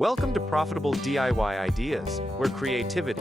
Welcome to Profitable DIY Ideas, where creativity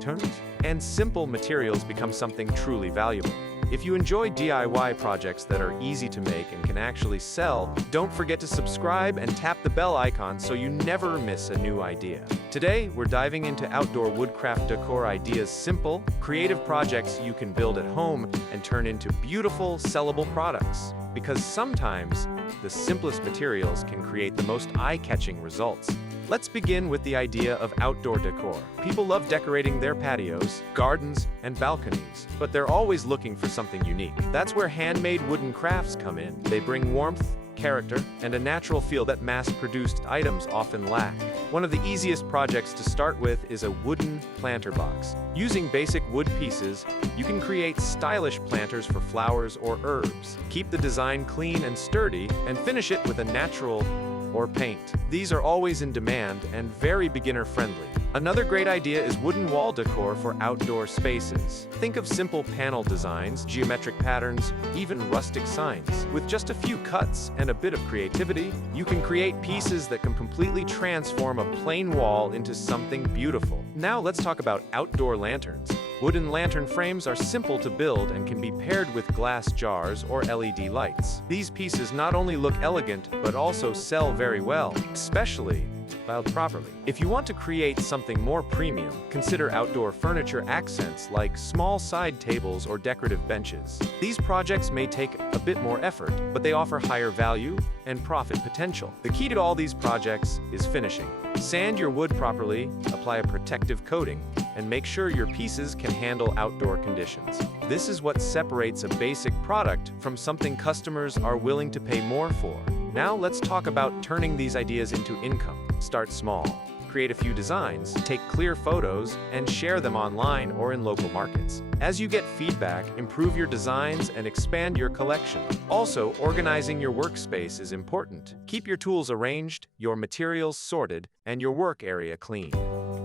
turns and simple materials become something truly valuable. If you enjoy DIY projects that are easy to make and can actually sell, don't forget to subscribe and tap the bell icon so you never miss a new idea. Today, we're diving into outdoor woodcraft decor ideas, simple, creative projects you can build at home and turn into beautiful, sellable products. Because sometimes, the simplest materials can create the most eye-catching results. Let's begin with the idea of outdoor decor. People love decorating their patios, gardens, and balconies, but they're always looking for something unique. That's where handmade wooden crafts come in. They bring warmth, character, and a natural feel that mass-produced items often lack. One of the easiest projects to start with is a wooden planter box. Using basic wood pieces, you can create stylish planters for flowers or herbs. Keep the design clean and sturdy, and finish it with a natural or paint. These are always in demand and very beginner-friendly. Another great idea is wooden wall decor for outdoor spaces. Think of simple panel designs, geometric patterns, even rustic signs. With just a few cuts and a bit of creativity, you can create pieces that can completely transform a plain wall into something beautiful. Now let's talk about outdoor lanterns. Wooden lantern frames are simple to build and can be paired with glass jars or LED lights. These pieces not only look elegant, but also sell very well, especially styled properly. If you want to create something more premium, consider outdoor furniture accents like small side tables or decorative benches. These projects may take a bit more effort, but they offer higher value and profit potential. The key to all these projects is finishing. Sand your wood properly, apply a protective coating, and make sure your pieces can handle outdoor conditions. This is what separates a basic product from something customers are willing to pay more for. Now let's talk about turning these ideas into income. Start small. Create a few designs, take clear photos, and share them online or in local markets. As you get feedback, improve your designs and expand your collection. Also, organizing your workspace is important. Keep your tools arranged, your materials sorted, and your work area clean.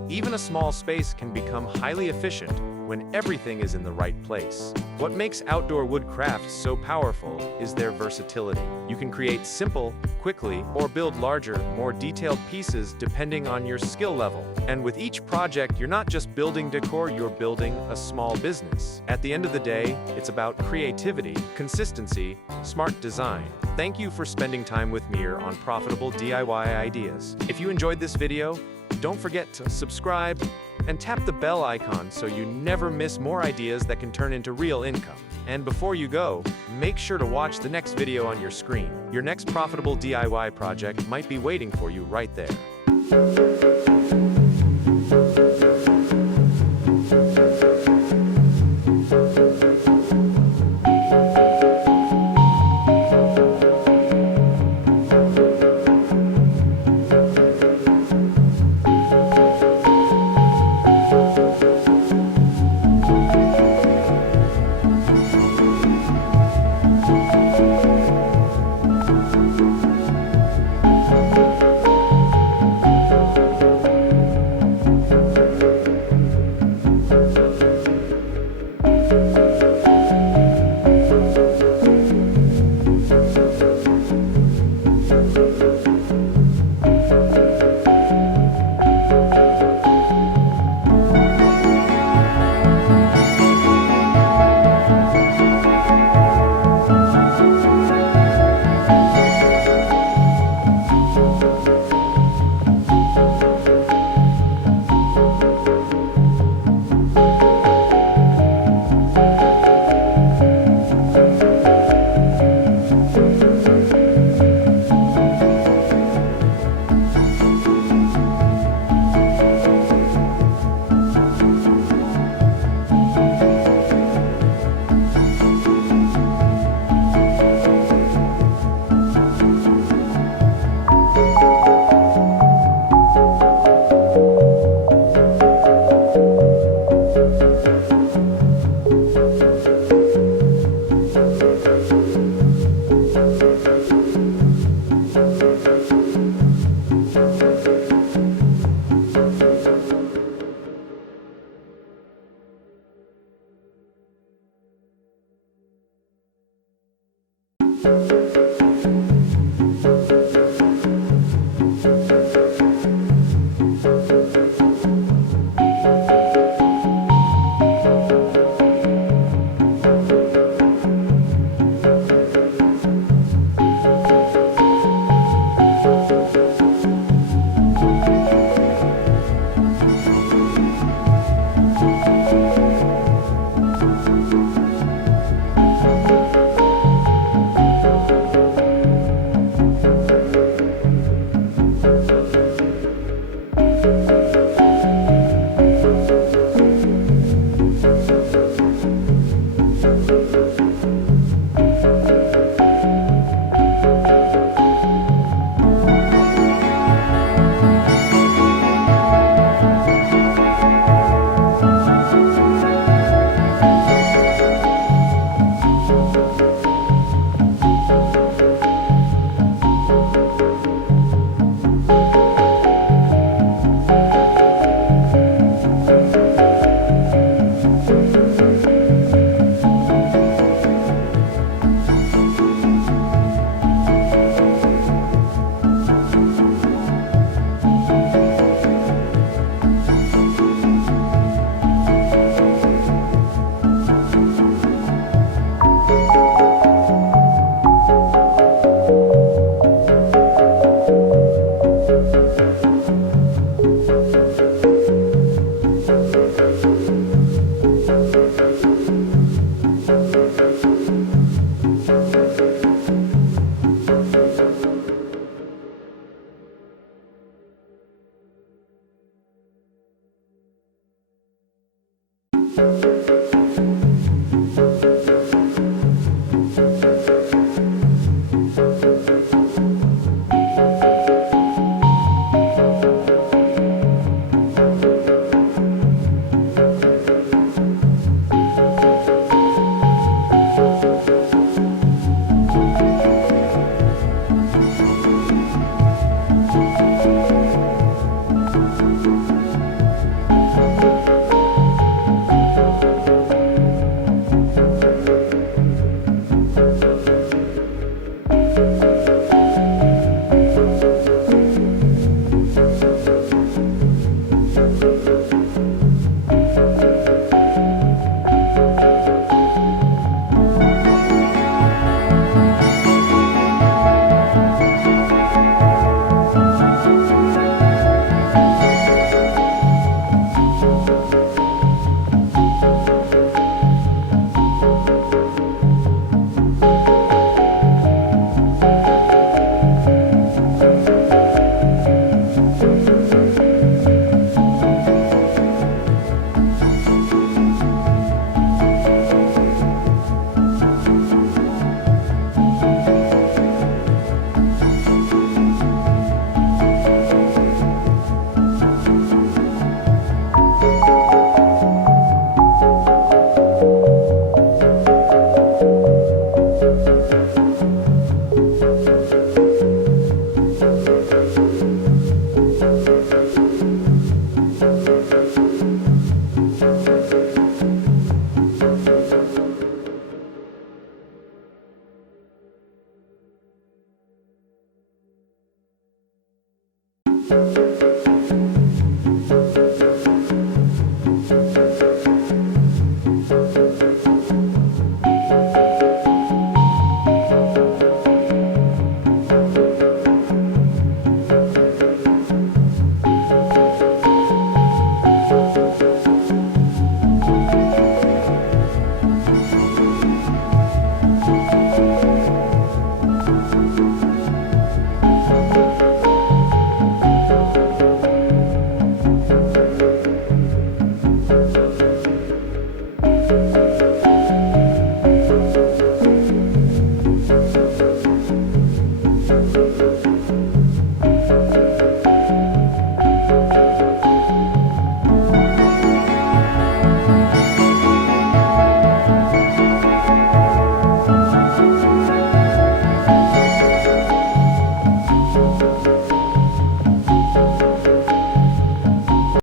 Even a small space can become highly efficient when everything is in the right place. What makes outdoor woodcrafts so powerful is their versatility. You can create simple, quickly, or build larger, more detailed pieces depending on your skill level. And with each project, you're not just building decor, you're building a small business. At the end of the day, it's about creativity, consistency, smart design. Thank you for spending time with me here on Profitable DIY Ideas. If you enjoyed this video, don't forget to subscribe and tap the bell icon so you never miss more ideas that can turn into real income. And before you go, make sure to watch the next video on your screen. Your next profitable DIY project might be waiting for you right there. you.